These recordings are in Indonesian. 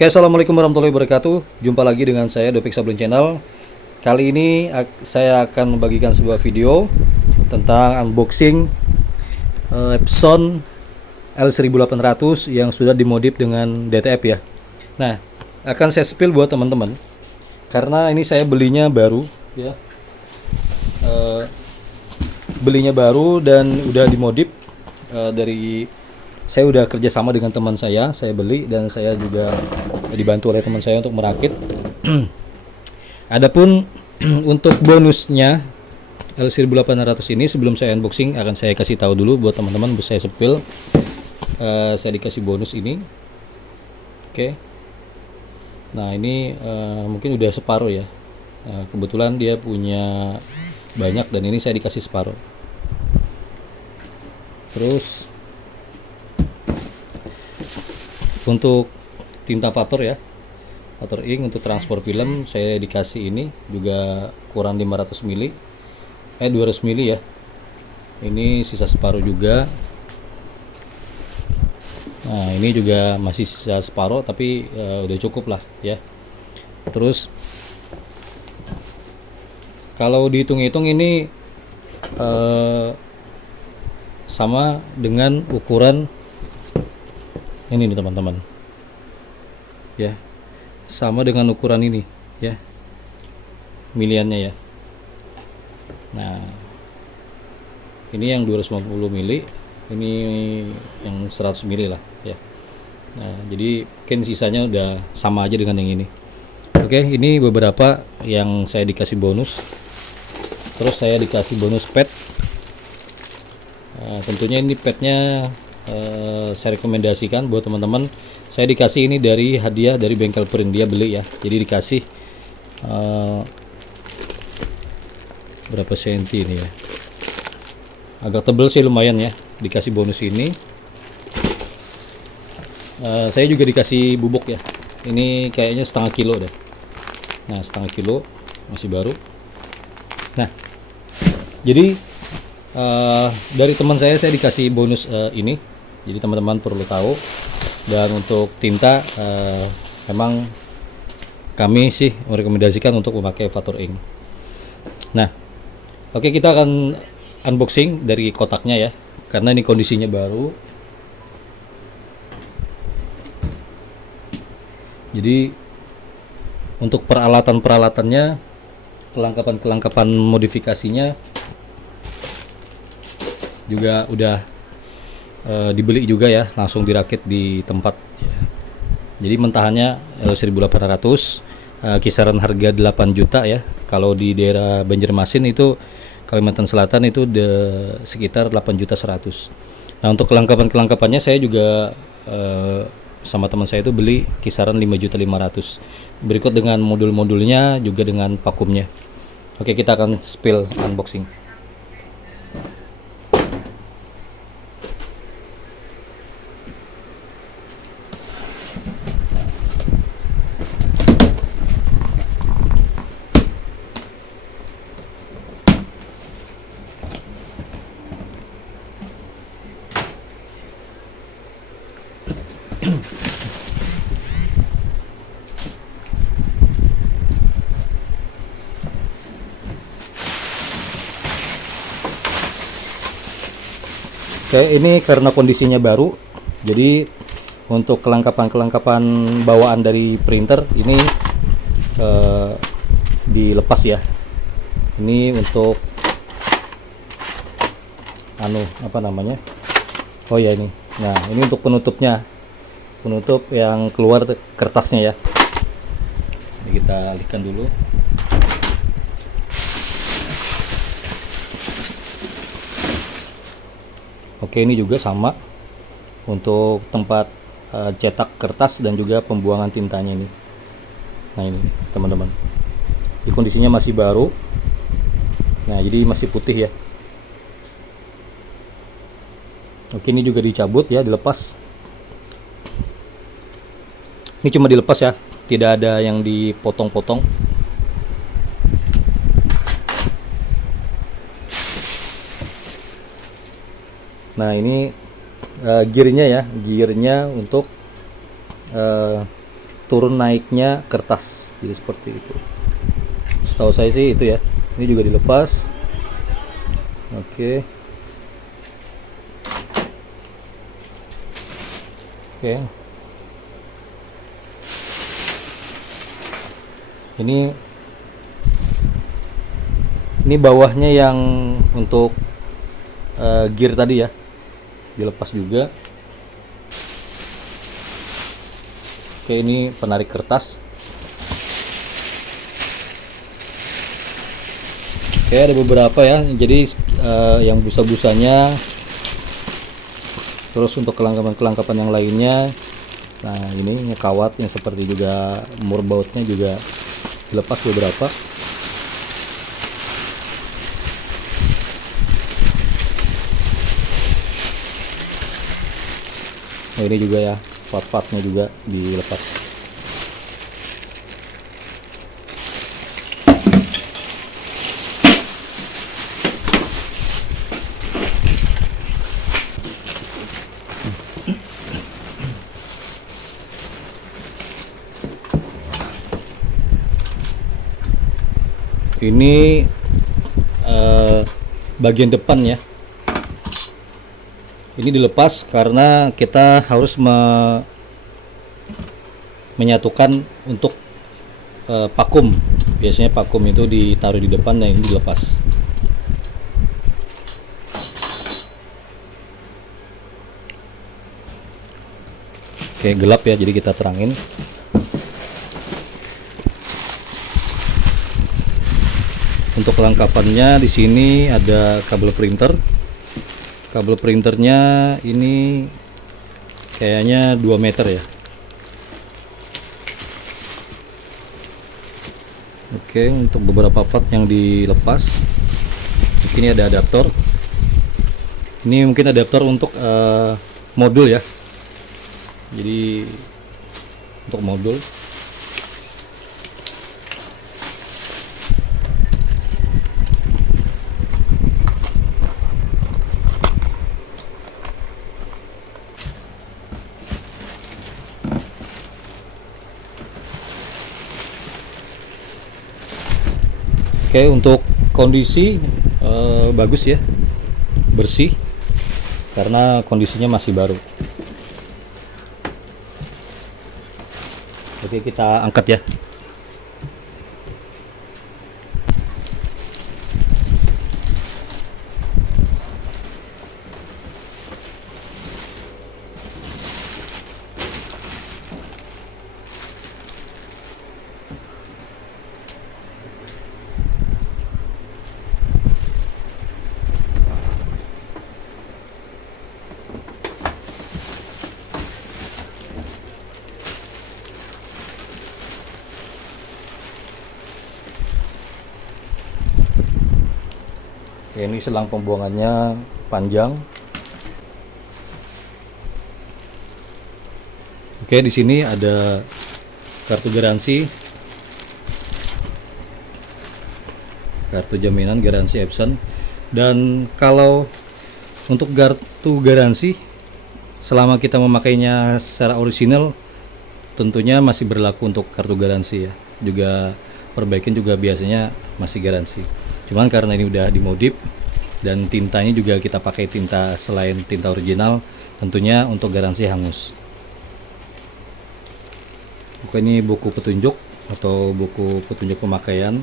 Oke, assalamualaikum warahmatullahi wabarakatuh. Jumpa lagi dengan saya Dopik Sablon Channel. Kali ini saya akan membagikan sebuah video tentang unboxing Epson L1800 yang sudah dimodif dengan DTF ya. Nah, akan saya spill buat teman-teman karena ini saya belinya baru ya. Belinya baru dan udah dimodif dari saya udah kerjasama dengan teman saya beli dan saya juga dibantu oleh teman saya untuk merakit. Adapun untuk bonusnya L1800 ini sebelum saya unboxing akan saya kasih tahu dulu buat teman-teman, saya sepil. Saya dikasih bonus ini. Oke. Nah ini mungkin udah separuh ya. Kebetulan dia punya banyak dan ini saya dikasih separuh. Terus untuk tinta Vator ya, Vator ink untuk transport film saya dikasih ini juga kurang 500 mili 200 mili ya. Ini sisa separuh juga. Nah ini juga masih sisa separuh tapi udah cukup lah ya. Terus kalau dihitung-hitung ini sama dengan ukuran ini nih teman-teman ya, sama dengan ukuran ini ya, miliannya ya. Nah ini yang 250 mili, ini yang 100 mili lah ya. Nah jadi mungkin sisanya udah sama aja dengan yang ini. Oke, ini beberapa yang saya dikasih bonus. Terus saya dikasih bonus pad. Tentunya ini padnya saya rekomendasikan buat teman-teman. Saya dikasih ini dari hadiah dari bengkel print, dia beli ya, jadi dikasih berapa senti ini ya, agak tebel sih, lumayan ya, dikasih bonus ini. Saya juga dikasih bubuk ya, ini kayaknya setengah kilo deh. Nah setengah kilo masih baru. Nah jadi dari teman saya dikasih bonus ini, jadi teman-teman perlu tahu. Dan untuk tinta memang kami sih merekomendasikan untuk memakai Vator ink. Nah oke, kita akan unboxing dari kotaknya ya, karena ini kondisinya baru. Jadi untuk peralatan-peralatannya, kelengkapan modifikasinya juga udah dibeli juga ya, langsung dirakit di tempat ya. Jadi mentahannya L1800, kisaran harga 8 juta ya. Kalau di daerah Banjarmasin itu, Kalimantan Selatan itu sekitar 8.100.000. Nah untuk kelengkapannya saya juga sama teman saya itu beli kisaran 5.500.000. Berikut dengan modul-modulnya juga dengan vakumnya. Oke, kita akan spill unboxing. Oke, ini karena kondisinya baru, jadi untuk kelengkapan bawaan dari printer ini dilepas ya. Ini untuk apa namanya? Oh ya ini. Nah ini untuk penutupnya, penutup yang keluar kertasnya ya. Ini kita alihkan dulu. Oke, ini juga sama untuk tempat cetak kertas dan juga pembuangan tintanya ini. Nah ini teman-teman, ini kondisinya masih baru. Nah jadi masih putih ya. Oke, ini juga dicabut ya, dilepas. Ini cuma dilepas ya, tidak ada yang dipotong-potong. Nah ini gearnya ya, gearnya untuk turun naiknya kertas. Jadi seperti itu. Setahu saya sih itu ya. Ini juga dilepas. Oke. Oke. Ini bawahnya yang untuk gear tadi ya, dilepas juga. Oke, ini penarik kertas. Oke, ada beberapa ya. Jadi yang busa-busanya, terus untuk kelengkapan yang lainnya. Nah, ini ngekawat yang seperti juga murbautnya juga dilepas beberapa. Nah, ini juga ya, part-partnya juga dilepas. Ini bagian depan ya. Ini dilepas karena kita harus menyatukan untuk vakum. Biasanya vakum itu ditaruh di depan, nah ini dilepas. Oke, gelap ya, jadi kita terangin. Untuk kelengkapannya di sini ada kabel printer. Kabel printernya ini kayaknya 2 meter ya. Oke, untuk beberapa part yang dilepas. Ini ada adaptor. Ini mungkin adaptor untuk modul ya. Jadi untuk modul. Oke, untuk kondisi bagus ya, bersih karena kondisinya masih baru. Oke, kita angkat ya. Oke, ini selang pembuangannya panjang. Oke, di sini ada kartu garansi, kartu jaminan garansi Epson. Dan kalau untuk kartu garansi, selama kita memakainya secara orisinal, tentunya masih berlaku untuk kartu garansi ya. Juga perbaikan juga biasanya masih garansi. Cuman karena ini udah dimodif dan tintanya juga kita pakai tinta selain tinta original, tentunya untuk garansi hangus. Oke, ini buku petunjuk atau buku petunjuk pemakaian.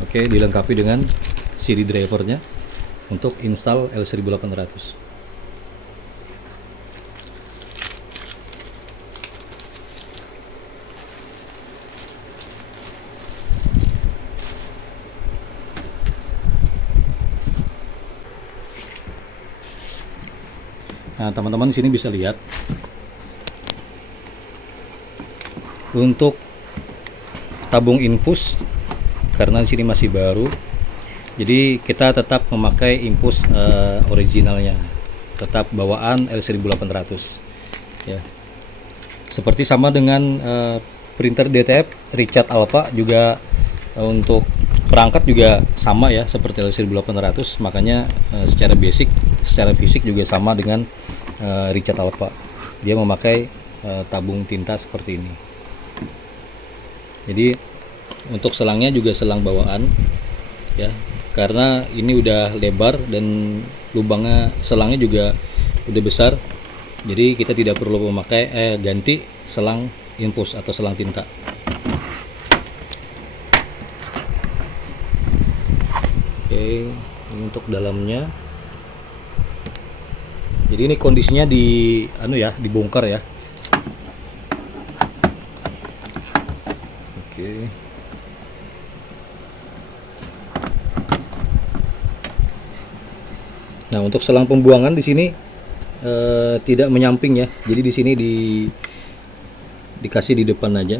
Oke, dilengkapi dengan CD drivernya untuk install L1800. Nah, teman-teman di sini bisa lihat untuk tabung infus, karena di sini masih baru, jadi kita tetap memakai infus originalnya, tetap bawaan L1800 ya. Seperti sama dengan printer DTF Richard Alpha juga, untuk perangkat juga sama ya seperti L1800, makanya secara basic, secara fisik juga sama dengan Richard Alpha. Dia memakai tabung tinta seperti ini. Jadi untuk selangnya juga selang bawaan ya, karena ini udah lebar dan lubangnya selangnya juga udah besar, jadi kita tidak perlu memakai ganti selang infus atau selang tinta. Oke, ini untuk dalamnya. Jadi ini kondisinya dibongkar ya. Oke. Nah, untuk selang pembuangan di sini tidak menyamping ya. Jadi di sini dikasih di depan aja.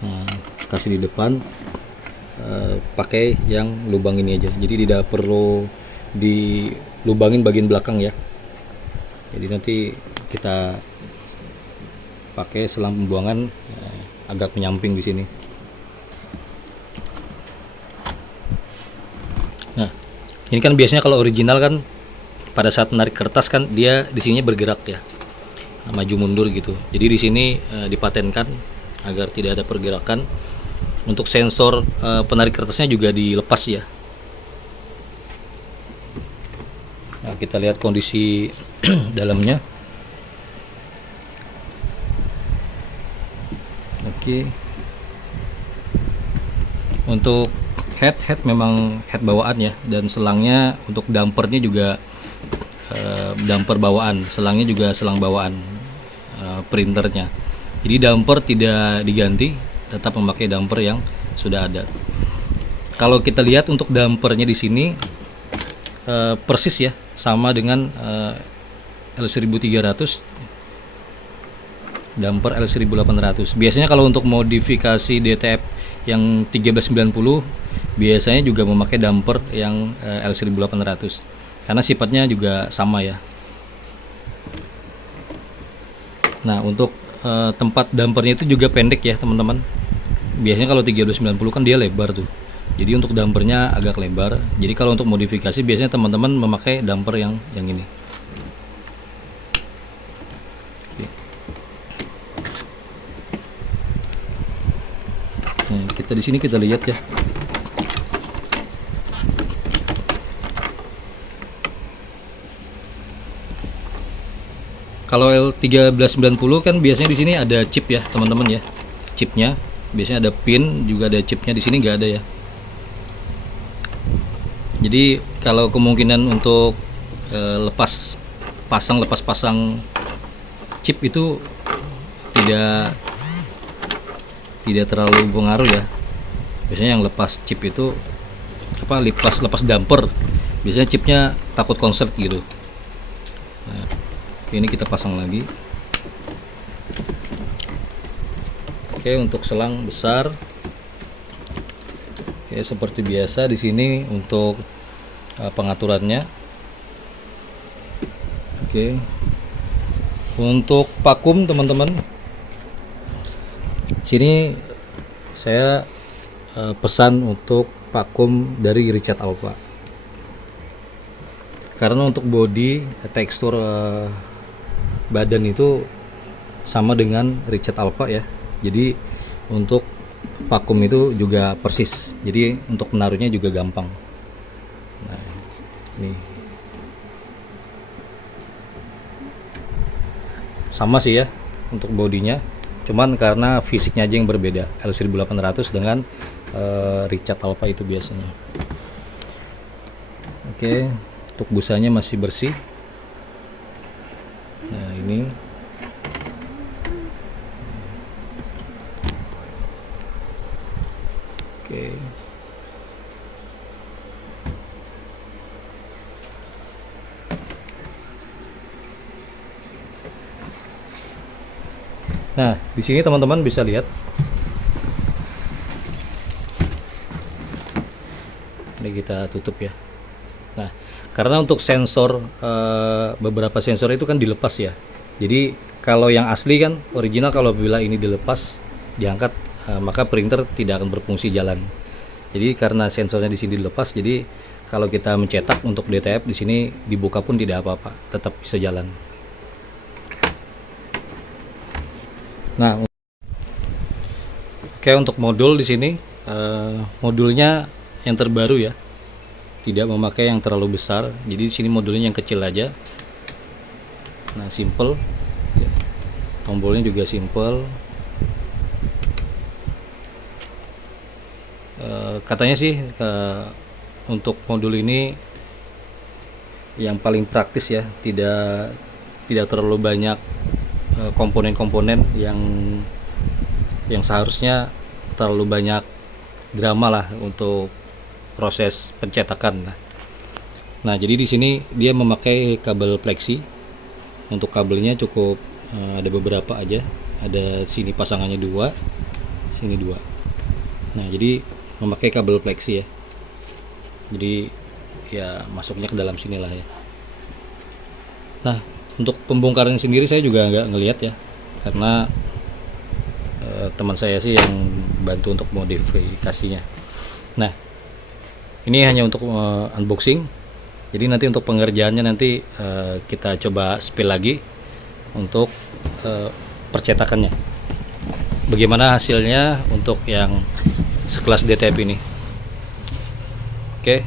Nah, kasih di depan, pakai yang lubang ini aja. Jadi tidak perlu dilubangin bagian belakang ya. Jadi nanti kita pakai selang pembuangan agak menyamping di sini. Nah, ini kan biasanya kalau original kan pada saat menarik kertas kan dia di sini bergerak ya, maju mundur gitu. Jadi di sini dipatenkan agar tidak ada pergerakan. Untuk sensor penarik kertasnya juga dilepas ya. Nah, kita lihat kondisi dalamnya. Oke. Untuk head memang head bawaan ya, dan selangnya untuk dampernya juga damper bawaan, selangnya juga selang bawaan printernya. Jadi damper tidak diganti, tetap memakai damper yang sudah ada. Kalau kita lihat untuk dampernya di sini persis ya, sama dengan L1300, damper L1800. Biasanya kalau untuk modifikasi DTF yang 1390 biasanya juga memakai damper yang L1800 karena sifatnya juga sama ya. Nah, untuk tempat dampernya itu juga pendek ya teman-teman. Biasanya kalau 1390 kan dia lebar tuh. Jadi untuk dampernya agak lebar. Jadi kalau untuk modifikasi biasanya teman-teman memakai damper yang ini. Nah, kita di sini kita lihat ya. Kalau L1390 kan biasanya di sini ada chip ya, teman-teman ya. Chipnya biasanya ada pin, juga ada chipnya, di sini nggak ada ya. Jadi kalau kemungkinan untuk lepas pasang chip itu tidak terlalu pengaruh ya. Biasanya yang lepas chip itu lepas damper, biasanya chipnya takut konslet gitu. Nah, oke, ini kita pasang lagi. Oke, untuk selang besar, oke, seperti biasa di sini untuk pengaturannya. Oke, untuk vakum teman-teman, sini saya pesan untuk vakum dari Richard Alpha, karena untuk body tekstur badan itu sama dengan Richard Alpha ya. Jadi untuk vakum itu juga persis, jadi untuk menaruhnya juga gampang. Nah, ini sama sih ya untuk bodinya, cuman karena fisiknya aja yang berbeda, L1800 dengan Richard Alpha itu biasanya. Oke, untuk busanya masih bersih. Nah, ini oke. Nah, di sini teman-teman bisa lihat. Ini kita tutup ya. Nah, karena untuk sensor beberapa sensor itu kan dilepas ya. Jadi kalau yang asli kan original, kalau bila ini dilepas, diangkat, maka printer tidak akan berfungsi jalan. Jadi karena sensornya di sini dilepas, jadi kalau kita mencetak untuk DTF di sini dibuka pun tidak apa-apa, tetap bisa jalan. Nah, oke, untuk modul di sini modulnya yang terbaru ya, tidak memakai yang terlalu besar. Jadi di sini modulnya yang kecil aja. Nah, simple. Ya. Tombolnya juga simple. Katanya sih untuk modul ini yang paling praktis ya, tidak terlalu banyak komponen-komponen yang seharusnya terlalu banyak drama lah untuk proses pencetakan. Nah, jadi di sini dia memakai kabel plexi. Untuk kabelnya cukup ada beberapa aja. Ada sini pasangannya 2, sini 2. Nah, jadi memakai kabel plexi ya. Jadi ya masuknya ke dalam sini lah ya. Nah, untuk pembongkaran sendiri saya juga nggak ngelihat ya, karena teman saya sih yang bantu untuk modifikasinya. Nah, ini hanya untuk unboxing. Jadi nanti untuk pengerjaannya nanti kita coba spill lagi untuk percetakannya. Bagaimana hasilnya untuk yang sekelas DTF ini. Oke.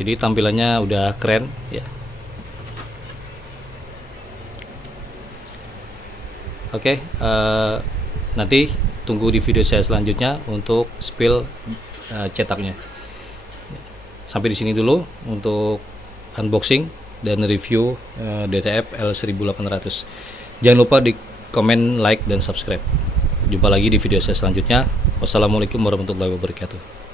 Jadi tampilannya udah keren ya. Oke, nanti tunggu di video saya selanjutnya untuk spill cetaknya. Sampai di sini dulu untuk unboxing dan review DTF L1800. Jangan lupa di komen, like, dan subscribe. Jumpa lagi di video saya selanjutnya. Wassalamualaikum warahmatullahi wabarakatuh.